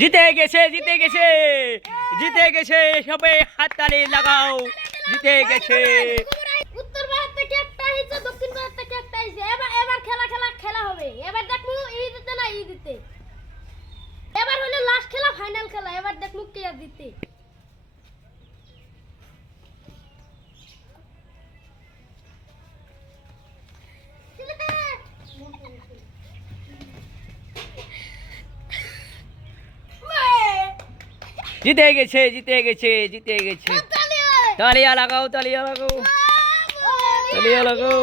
জিতে গেছে জিতে গেছে জিতে গেছে, সবাই হাততালি লাগাও, জিতে গেছে। উত্তর ভারত থেকে একটা হইছে, দক্ষিণ ভারত থেকে একটা হইছে। এবার এবার খেলা হবে। এবার দেখমু ই দিতে না ই দিতে। এবার হলো লাস্ট খেলা, ফাইনাল খেলা। এবার দেখমু কে জিতে। জিতে গেছে জিতে গেছে জিতে গেছে। তালিয়া লাগাও তালিয়া লাগাও তালিয়া লাগাও।